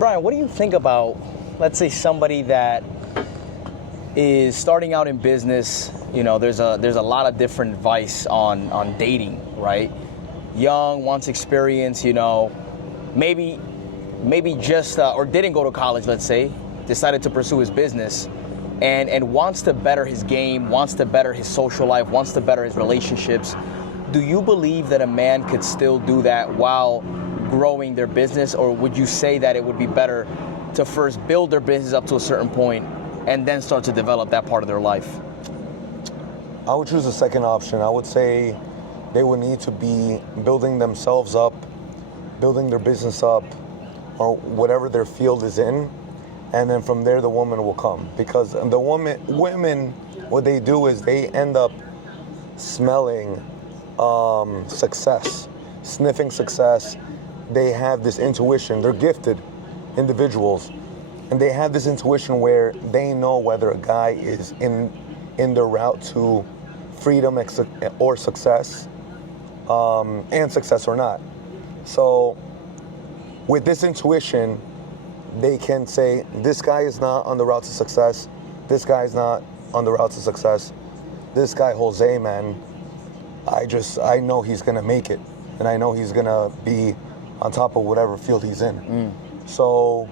Brian, what do you think about, let's say, somebody that is starting out in business? You know, there's a lot of different advice on dating, right? Young, wants experience, you know, maybe just, or didn't go to college, let's say, decided to pursue his business and wants to better his game, wants to better his social life, wants to better his relationships. Do you believe that a man could still do that while growing their business, or would you say that it would be better to first build their business up to a certain point and then start to develop that part of their life? I would choose the second option. I would say they would need to be building themselves up, building their business up, or whatever their field is in, and then from there the woman will come. Because the women, what they do is they end up smelling success, sniffing success. They have this intuition. They're gifted individuals, and they have this intuition where they know whether a guy is in their route to freedom or success, and success or not. So with this intuition, they can say, this guy is not on the route to success. This guy is not on the route to success. This guy, Jose, man, I know he's gonna make it, and I know he's gonna be on top of whatever field he's in. So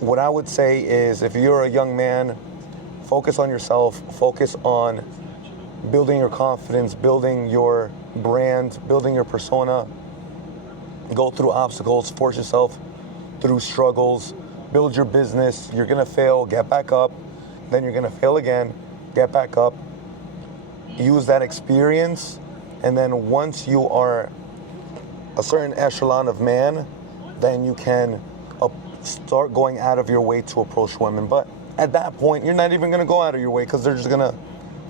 what I would say is, if you're a young man, focus on yourself, focus on building your confidence, building your brand, building your persona. Go through obstacles, force yourself through struggles, build your business. You're gonna fail, get back up, then you're gonna fail again, get back up. Use that experience, and then once you are a certain echelon of man, then you can start going out of your way to approach women. But at that point, you're not even gonna go out of your way, because they're just gonna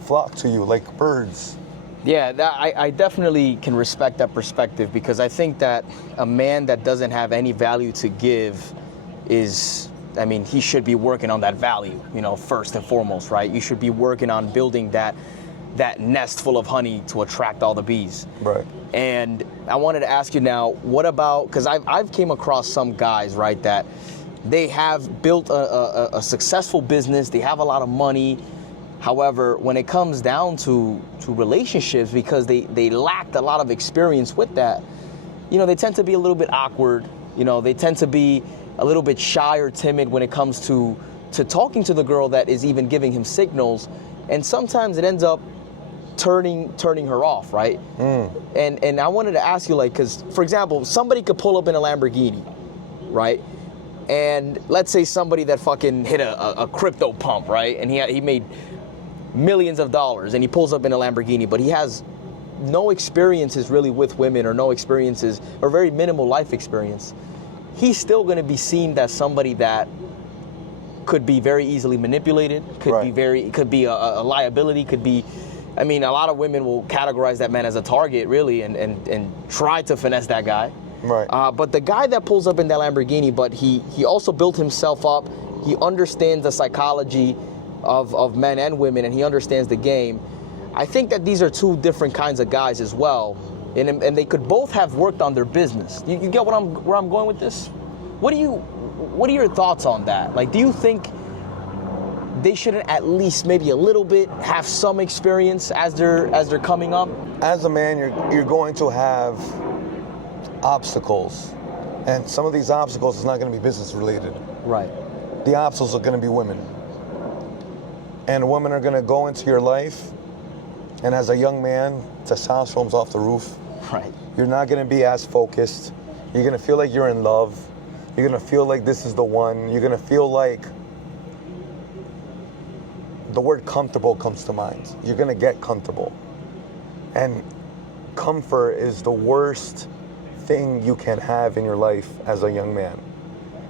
flock to you like birds. Yeah, I definitely can respect that perspective, because I think that a man that doesn't have any value to give he should be working on that value, you know, first and foremost, right? You should be working on building that nest full of honey to attract all the bees. Right. And I wanted to ask you now, what about, because I've came across some guys, right, that they have built a successful business, they have a lot of money. However, when it comes down to relationships, because they lacked a lot of experience with that, you know, they tend to be a little bit awkward. You know, they tend to be a little bit shy or timid when it comes to talking to the girl that is even giving him signals. And sometimes it ends up turning her off, right? And I wanted to ask you, like, because, for example, somebody could pull up in a Lamborghini, right? And let's say somebody that fucking hit a crypto pump, right? And he made millions of dollars, and he pulls up in a Lamborghini, but he has no experiences really with women, or no experiences, or very minimal life experience. He's still going to be seen as somebody that could be very easily manipulated, could be a liability, could be, I mean, a lot of women will categorize that man as a target, really, and try to finesse that guy. Right. But the guy that pulls up in that Lamborghini, but he also built himself up. He understands the psychology of men and women, and he understands the game. I think that these are two different kinds of guys as well, and they could both have worked on their business. You get where I'm going with this? What are your thoughts on that? Like, do you think they shouldn't at least maybe a little bit have some experience as they're coming up? As a man, you're going to have obstacles, and some of these obstacles is not going to be business related. Right. The obstacles are going to be women, and women are going to go into your life, and as a young man, testosterone's off the roof. Right. You're not going to be as focused. You're going to feel like you're in love. You're going to feel like this is the one. You're going to feel like the word comfortable comes to mind. You're going to get comfortable, and comfort is the worst thing you can have in your life as a young man.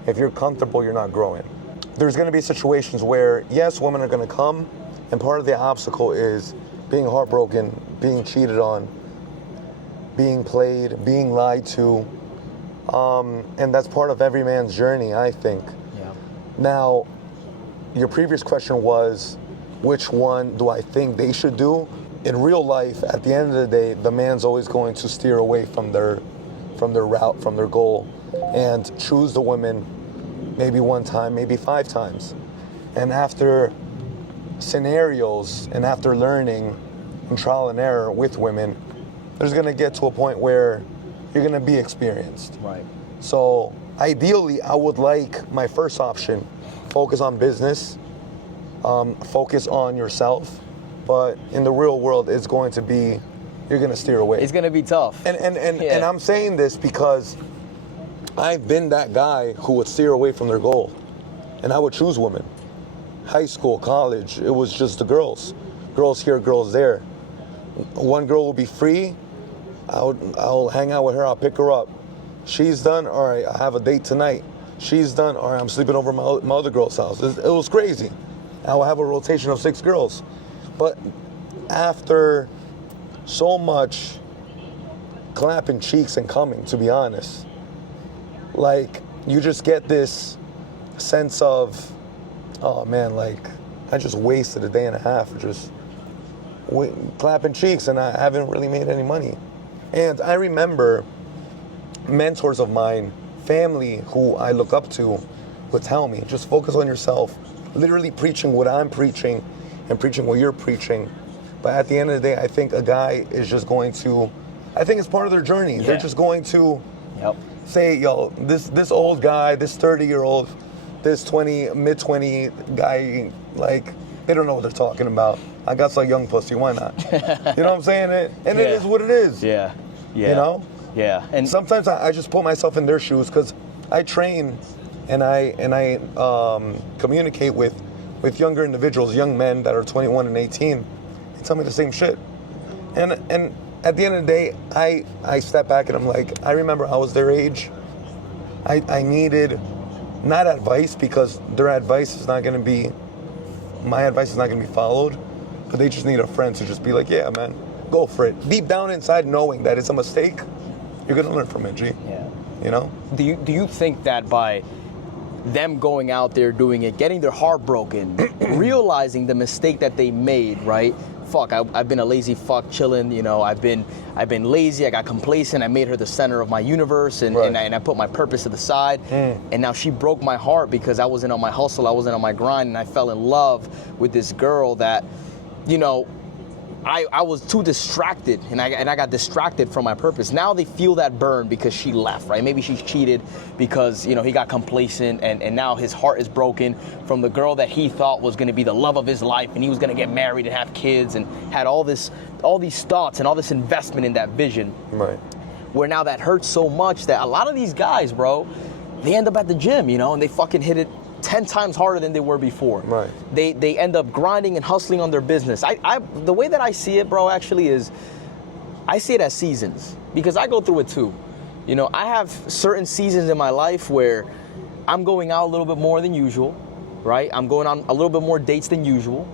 If you're comfortable, you're not growing. There's going to be situations where, yes, women are going to come, and part of the obstacle is being heartbroken, being cheated on, being played, being lied to, and that's part of every man's journey, I think. Yeah. Now, your previous question was, which one do I think they should do? In real life, at the end of the day, the man's always going to steer away from from their route, from their goal, and choose the women maybe one time, maybe 5 times. And after scenarios and after learning and trial and error with women, there's gonna get to a point where you're gonna be experienced. Right. So ideally, I would like my first option, focus on business, focus on yourself, but in the real world, it's going to be, you're gonna steer away. It's gonna be tough. And I'm saying this because I've been that guy who would steer away from their goal, and I would choose women. High school, college, it was just the girls. Girls here, girls there. One girl will be free, I'll hang out with her, I'll pick her up. She's done, all right, I have a date tonight. She's done, all right, I'm sleeping over my other girl's house. It was crazy. I will have a rotation of 6 girls. But after so much clapping cheeks and coming, to be honest, like, you just get this sense of, oh man, like, I just wasted a day and a half just clapping cheeks and I haven't really made any money. And I remember mentors of mine, family who I look up to, would tell me, just focus on yourself, literally preaching what I'm preaching and preaching what you're preaching. But at the end of the day, I think a guy is just going to, I think it's part of their journey. They're just going to say, yo, this old guy, this 30-year-old, this mid-20 guy, like, they don't know what they're talking about. I got some young pussy, why not? You know what I'm saying? And it is what it is. Yeah. You know? Yeah. And sometimes I just put myself in their shoes because I train and I communicate with younger individuals, young men that are 21 and 18. They tell me the same shit. And at the end of the day, I step back and I'm like, I remember I was their age. I needed not advice, because their advice is not going to be, my advice is not going to be followed, but they just need a friend to just be like, yeah, man, go for it. Deep down inside, knowing that it's a mistake, you're going to learn from it, G. Yeah. You know? Do you think that by them going out there doing it, getting their heart broken, realizing the mistake that they made, right? Fuck, I've been a lazy fuck chilling, you know, I've been lazy, I got complacent, I made her the center of my universe, and I put my purpose to the side, and now she broke my heart because I wasn't on my hustle, I wasn't on my grind, and I fell in love with this girl that, you know, I was too distracted, and I got distracted from my purpose. Now they feel that burn because she left, right? Maybe she's cheated because, you know, he got complacent, and now his heart is broken from the girl that he thought was going to be the love of his life, and he was going to get married and have kids, and had all these thoughts and all this investment in that vision. Right. Where now that hurts so much that a lot of these guys, bro, they end up at the gym, you know, and they fucking hit it 10 times harder than they were before. Right. They end up grinding and hustling on their business. The way that I see it, bro, actually is, I see it as seasons, because I go through it too. You know, I have certain seasons in my life where I'm going out a little bit more than usual, right? I'm going on a little bit more dates than usual.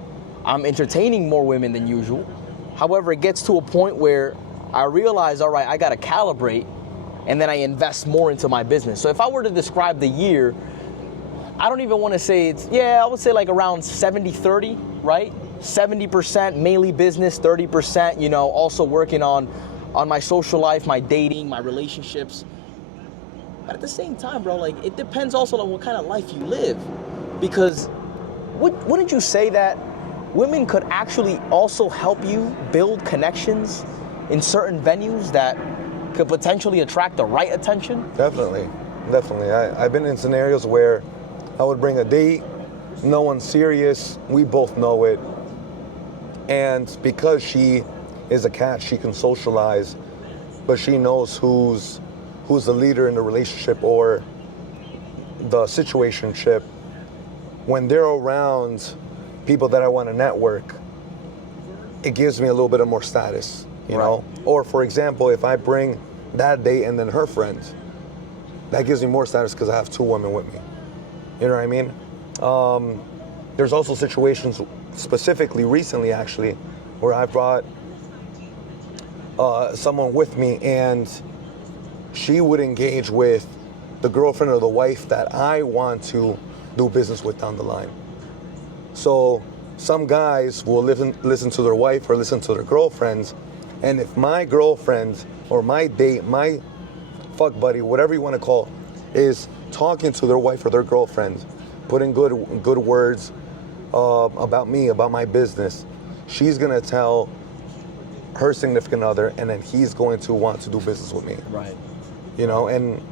I'm entertaining more women than usual. However, it gets to a point where I realize, all right, I gotta calibrate, and then I invest more into my business. So if I were to describe the year, I don't even want to say I would say like around 70-30, right? 70% mainly business, 30%, you know, also working on my social life, my dating, my relationships. But at the same time, bro, like, it depends also on what kind of life you live. Because wouldn't you say that women could actually also help you build connections in certain venues that could potentially attract the right attention? Definitely. I've been in scenarios where I would bring a date, no one's serious, we both know it. And because she is a cat, she can socialize, but she knows who's the leader in the relationship or the situationship. When they're around people that I want to network, it gives me a little bit of more status, you know? Or for example, if I bring that date and then her friend, that gives me more status because I have 2 women with me. You know what I mean? There's also situations, specifically recently actually, where I brought someone with me and she would engage with the girlfriend or the wife that I want to do business with down the line. So some guys will listen to their wife or listen to their girlfriends, and if my girlfriend or my date, my fuck buddy, whatever you want to call, is talking to their wife or their girlfriend, putting good words about me, about my business, she's gonna tell her significant other, and then he's going to want to do business with me. Right. You know, and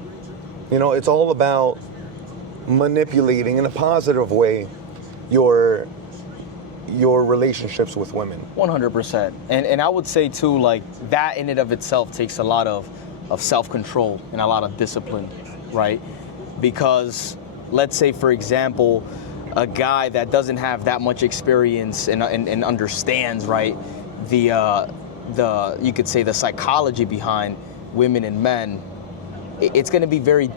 you know, it's all about manipulating in a positive way your relationships with women. 100%. And I would say too, like, that in and of itself takes a lot of self-control and a lot of discipline, right? Because let's say, for example, a guy that doesn't have that much experience and understands, right, the you could say the psychology behind women and men, it's going to be very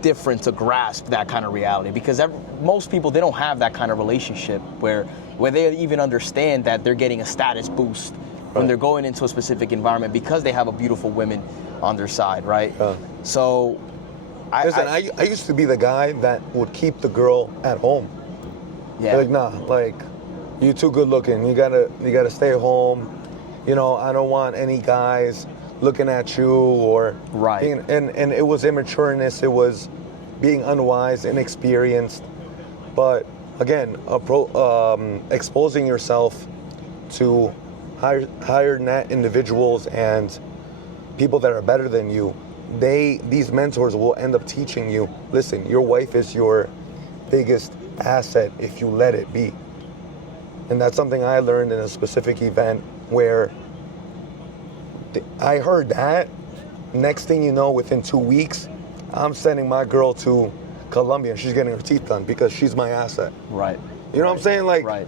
different to grasp that kind of reality, because most people, they don't have that kind of relationship where they even understand that they're getting a status boost when they're going into a specific environment because they have a beautiful woman on their side, right? So I used to be the guy that would keep the girl at home. Yeah. Like, nah, like, you too good looking. You gotta stay home. You know, I don't want any guys looking at you or right. And it was immatureness. It was being unwise, inexperienced. But again, exposing yourself to higher net individuals and people that are better than you, these mentors will end up teaching you, listen, your wife is your biggest asset if you let it be. And that's something I learned in a specific event where I heard that. Next thing you know, within 2 weeks, I'm sending my girl to Colombia and she's getting her teeth done because she's my asset. Right. You know what I'm saying? Like, right.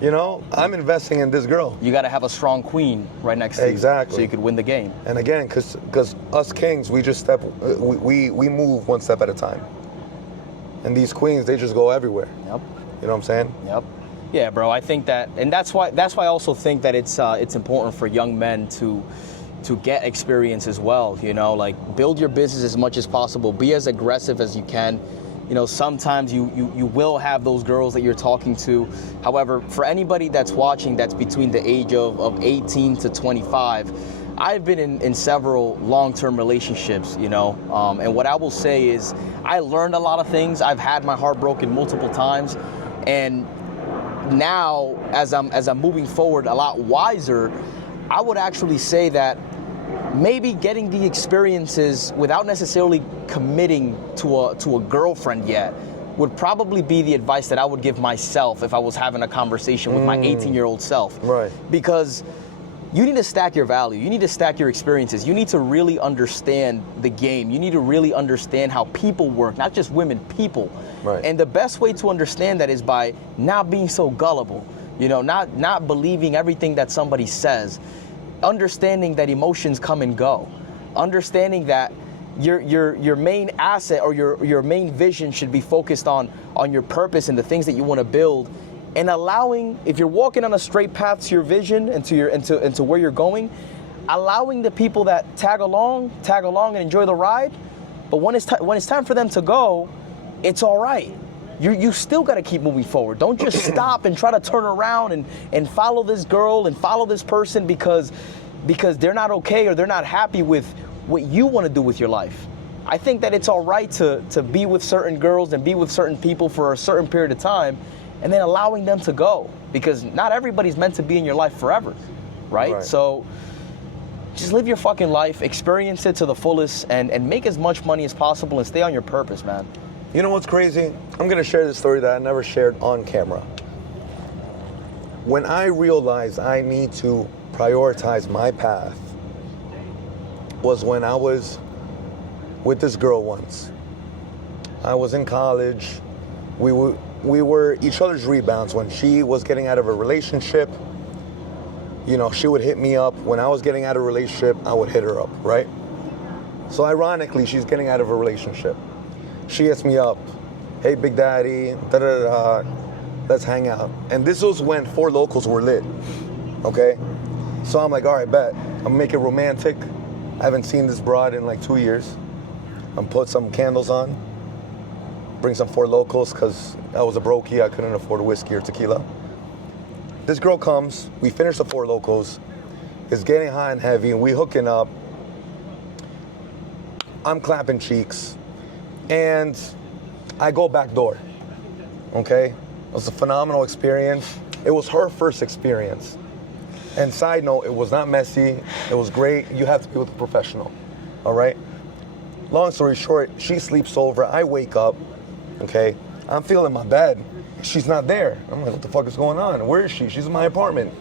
You know, I'm investing in this girl. You got to have a strong queen right next to you. Exactly. So you could win the game. And again, because us kings, we just we move one step at a time. And these queens, they just go everywhere. Yep. You know what I'm saying? Yep. Yeah, bro. I think that, and that's why I also think that it's important for young men to get experience as well. You know, like, build your business as much as possible. Be as aggressive as you can. You know, sometimes you will have those girls that you're talking to. However, for anybody that's watching that's between the age of 18 to 25, I've been in several long-term relationships, you know, and what I will say is I learned a lot of things. I've had my heart broken multiple times, and now as I'm moving forward a lot wiser, I would actually say that maybe getting the experiences without necessarily committing to a girlfriend yet would probably be the advice that I would give myself if I was having a conversation with my 18-year-old self. Right. Because you need to stack your value. You need to stack your experiences. You need to really understand the game. You need to really understand how people work, not just women, people. Right. And the best way to understand that is by not being so gullible, you know, not believing everything that somebody says. Understanding that emotions come and go, understanding that your main asset or your main vision should be focused on your purpose and the things that you want to build, and allowing, if you're walking on a straight path to your vision and to where you're going, allowing the people that tag along and enjoy the ride, but when it's time for them to go, it's all right. You still got to keep moving forward. Don't just stop and try to turn around and follow this girl and follow this person because they're not okay or they're not happy with what you want to do with your life. I think that it's all right to be with certain girls and be with certain people for a certain period of time and then allowing them to go, because not everybody's meant to be in your life forever, right? So just live your fucking life, experience it to the fullest, and make as much money as possible and stay on your purpose, man. You know what's crazy? I'm gonna share this story that I never shared on camera. When I realized I need to prioritize my path was when I was with this girl once. I was in college. We were each other's rebounds. When she was getting out of a relationship, you know, she would hit me up. When I was getting out of a relationship, I would hit her up, right? So ironically, she's getting out of a relationship. She hits me up, hey, Big Daddy, let's hang out. And this was when Four Locals were lit, okay? So I'm like, all right, bet. I'm gonna make it romantic. I haven't seen this broad in like 2 years. I'm put some candles on, bring some Four Locals, because I was a brokey, I couldn't afford whiskey or tequila. This girl comes, we finish the Four Locals, it's getting high and heavy, and we hooking up. I'm clapping cheeks, and I go back door. Okay? It was a phenomenal experience. It was her first experience. And side note, it was not messy. It was great. You have to be with a professional. All right? Long story short, she sleeps over. I wake up. Okay? I'm feeling my bed. She's not there. I'm like, what the fuck is going on? Where is she? She's in my apartment.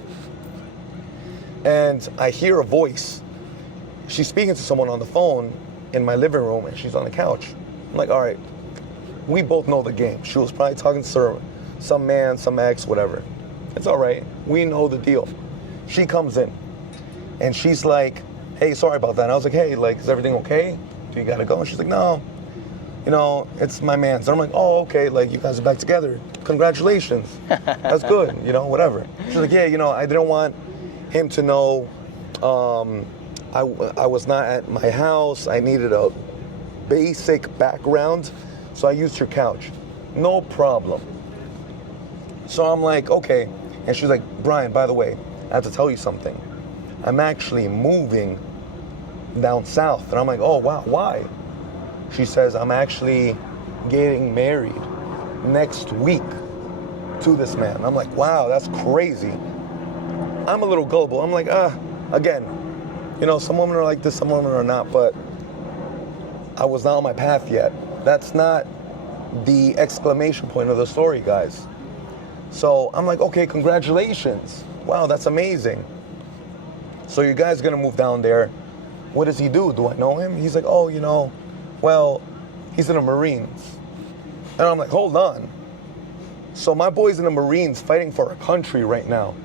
And I hear a voice. She's speaking to someone on the phone in my living room, and she's on the couch. I'm like, all right, we both know the game. She was probably talking to some man, some ex, whatever. It's all right. We know the deal. She comes in, and she's like, hey, sorry about that. And I was like, hey, like, is everything okay? Do you gotta go? And she's like, no, you know, it's my man's. And I'm like, oh, okay, like, you guys are back together. Congratulations. That's good, you know, whatever. She's like, yeah, you know, I didn't want him to know I was not at my house. I needed a basic background, so I used your couch. No problem. So I'm like, okay. And she's like, Brian, by the way, I have to tell you something. I'm actually moving down south. And I'm like, oh, wow, why? She says, I'm actually getting married next week to this man. I'm like, wow, that's crazy. I'm a little gullible. I'm like, again, you know, some women are like this, some women are not, but I was not on my path yet. That's not the exclamation point of the story, guys. So I'm like, okay, congratulations. Wow, that's amazing. So you guys gonna move down there. What does he do? Do I know him? He's like, oh, you know, well, he's in the Marines. And I'm like, hold on. So my boy's in the Marines fighting for our country right now.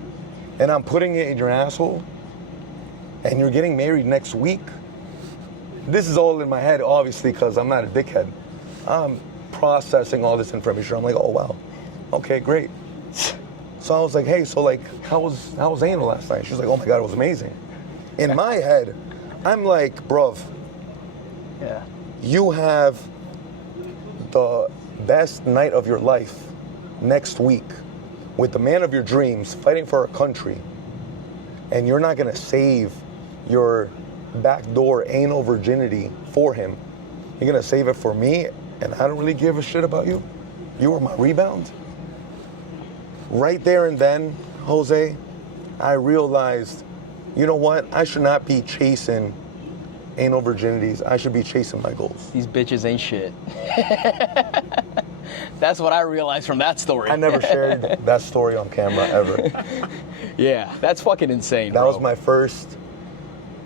And I'm putting it in your asshole? And you're getting married next week? This is all in my head, obviously, because I'm not a dickhead. I'm processing all this information. I'm like, oh, wow. Okay, great. So I was like, hey, so like, how was anal last night? She's like, oh my God, it was amazing. In my head, I'm like, bruv, Yeah. you have the best night of your life next week with the man of your dreams fighting for a country, and you're not gonna save your backdoor anal virginity for him. You're gonna save it for me, and I don't really give a shit about you. You were my rebound. Right there and then, Jose, I realized, you know what? I should not be chasing anal virginities. I should be chasing my goals. These bitches ain't shit. That's what I realized from that story. I never shared that story on camera ever. Yeah, that's fucking insane, That bro. was my first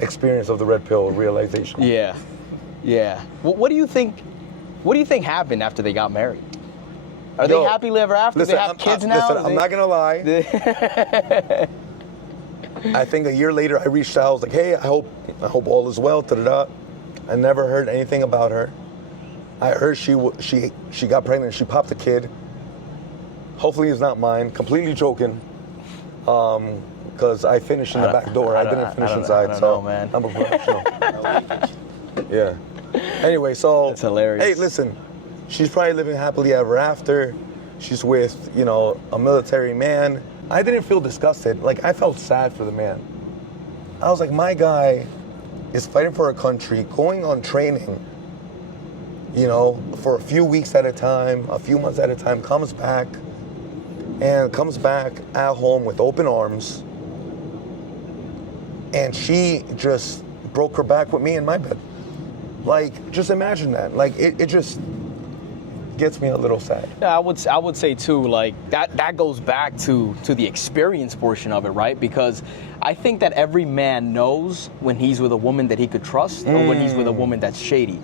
experience of the red pill realization. Yeah, yeah. What do you think? What do you think happened after they got married? Are they happily ever after? Listen, They have kids now? Listen, I'm not gonna lie. I think a year later I reached out. I was like, hey, I hope all is well. Da-da-da. I never heard anything about her. I heard she got pregnant. She popped a kid. Hopefully it's not mine. Completely joking. Because I finished in the back door. I didn't finish inside. So man. I'm a professional. Yeah. Anyway, so That's hilarious. Hey, listen. She's probably living happily ever after. She's with, you know, a military man. I didn't feel disgusted. Like, I felt sad for the man. I was like, my guy is fighting for a country, going on training, you know, for a few weeks at a time, a few months at a time, comes back at home with open arms. And she just broke her back with me in my bed. Like, just imagine that. Like, it just gets me a little sad. Yeah, I would say too, like that goes back to the experience portion of it, right? Because I think that every man knows when he's with a woman that he could trust or when he's with a woman that's shady.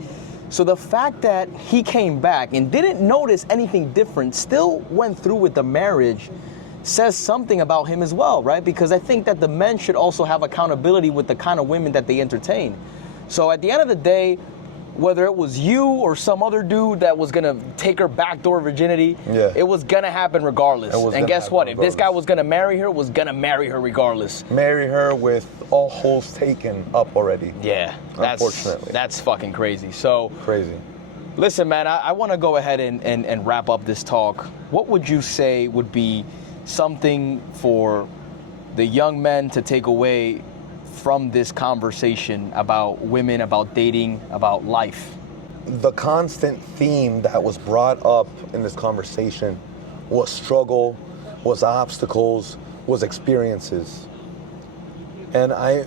So the fact that he came back and didn't notice anything different, still went through with the marriage, says something about him as well, right? Because I think that the men should also have accountability with the kind of women that they entertain. So at the end of the day, whether it was you or some other dude that was gonna take her backdoor virginity, it was gonna happen regardless. And guess what? If this guy was gonna marry her, was gonna marry her regardless. Marry her with all holes taken up already. Yeah, unfortunately. That's fucking crazy. So crazy. Listen, man, I want to go ahead and wrap up this talk. What would you say would be something for the young men to take away from this conversation about women, about dating, about life? The constant theme that was brought up in this conversation was struggle, was obstacles, was experiences. And I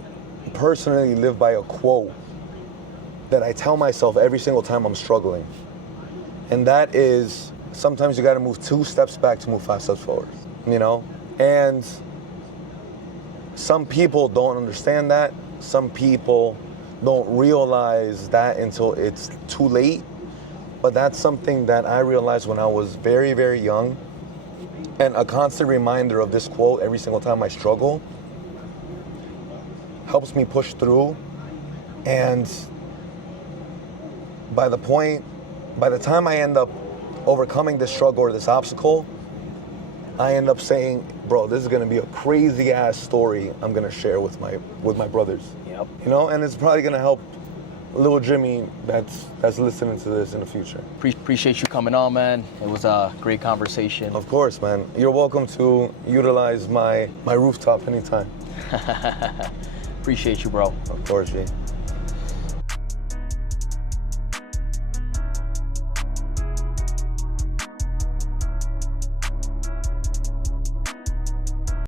personally live by a quote that I tell myself every single time I'm struggling. And that is, sometimes you gotta move 2 steps back to move 5 steps forward, you know? And some people don't understand that. Some people don't realize that until it's too late. But that's something that I realized when I was very, very young. And a constant reminder of this quote every single time I struggle helps me push through. And by the time I end up overcoming this struggle or this obstacle, I end up saying, bro, this is gonna be a crazy ass story I'm gonna share with my brothers. Yep. You know, and it's probably gonna help little Jimmy that's listening to this in the future. Appreciate you coming on, man. It was a great conversation. Of course, man. You're welcome to utilize my rooftop anytime. Appreciate you, bro. Of course, G.